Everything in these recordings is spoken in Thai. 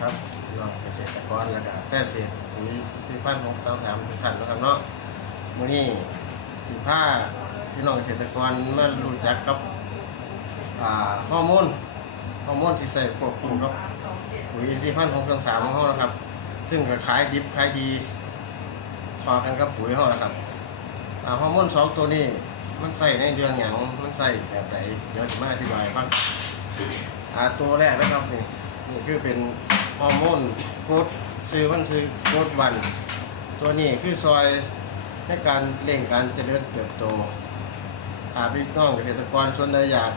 ครับพี่น้องเกษตรกรแล้วก็แฟนเพจปุ๋ยซื้อพันธุ์ของสาวสามทุกท่านนะครับเนาะมื้อนี้สิพาพี่น้องเกษตรกรมารู้จักกับอ่าฮอร์โมนฮอร์โมนที่ใส่ควบคู่กับปุ๋ยซื้อพันธุ์ของสาวสามของเรานะครับ ซึ่งก็ขายดิบขายดีพอกันกับปุ๋ยเรานะครับอ่าฮอร์โมนสองตัวนี้มันใส่ในเรื่องหยังมันใส่แบบไหนเดี๋ยวจะมาอธิบายบ้างอ่าตัวแรกนะครับนี่นี่คือเป็น ฮอร์โมนโกรทซื้อมันซื้อโกรทวัน ตัวนี้คือซอยในการเร่งการเจริญเติบโตถ้าพี่น้องเกษตรกรส่วนใดอยาก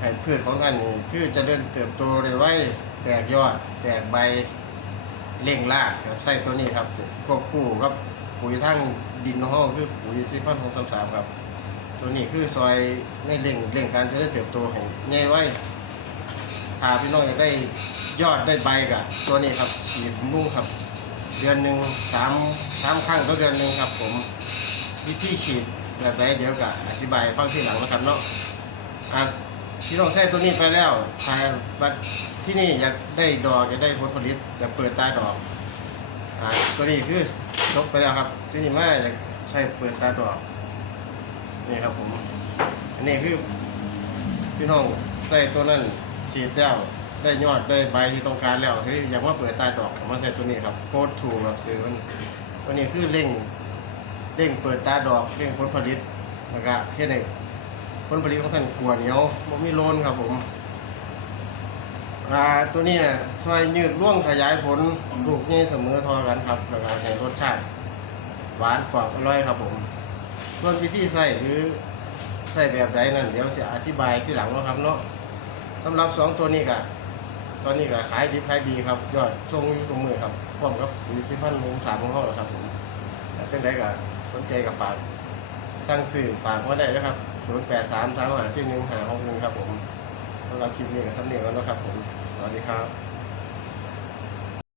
ให้พืชของท่านนี่คือเจริญเติบโตเร็วไว้แตกยอด แตกใบเร่งรากครับใส่ตัวนี้ครับควบคู่กับปุ๋ยทั้งดินของคือปุ๋ยซิพันหกสามสามครับ ตัวนี้คือซอยในเร่งเร่งการเจริญเติบโตให้ใหญ่ไว้ถ้าพี่น้องอยากได้ ยอดได้ใบกับตัวนี้ครับฉีดนุ่งครับ เดือนหนึ่งสามสามครั้งต่อเดือนหนึ่งครับ ผมวิธีฉีดแบบไหนเดี๋ยวกับอธิบายฟังที่หลังนะครับเนาะอะพี่น้องใช้ตัวนี้ไปแล้วถ้าบัดที่นี่อยากได้ดอกอยากได้ผลผลิตอยากเปิดตาดอกอ่าตัวนี้คือจบไปแล้วครับ ที่นี่มาอยากใช้เปิดตาดอกนี่ครับผม อันนี้คือพี่น้องใส่ตัวนั้นฉีดแล้ว ได้ยอดได้ใบที่ต้องการแล้วคืออยากมาเปิดตาดอกมาใส่ตัวนี้ครับโคตรถูกครับซื้อมันวันนี้คือเร่งเร่งเปิดตาดอกเร่งผลผลิตแล้วก็เฮ็ดให้ผลผลิตของท่านขัวเหนียวบ่มีโลนครับผมอ่าตัวนี้น่ะช่วยยืดร่วงขยายผลลูกใหญ่เสมอทอกันครับแล้วก็ให้รสชาติหวานกรอบอร่อยครับผมส่วนวิธีใส่หรือใส่แบบไหนนั่นเดี๋ยวจะอธิบายที่หลังนะครับเนาะสำหรับสองตัวนี้ก็ ตอนนี้ก็ขายดีขายดีครับยอดส่งอยู่ตรงมือครับพร้อมกับอยู่ที่พันมุงสามของเขาแล้วครับผมเช่นใดก็สนใจกับฝากสร้างสื่อฝากมาได้นะครับศูนย์แปดสามสามหาสี่หนึ่งหาหกหนึ่งครับผมสำหรับคลิปนี้ก็สำเนียงแล้วนะครับผมสวัสดีครับ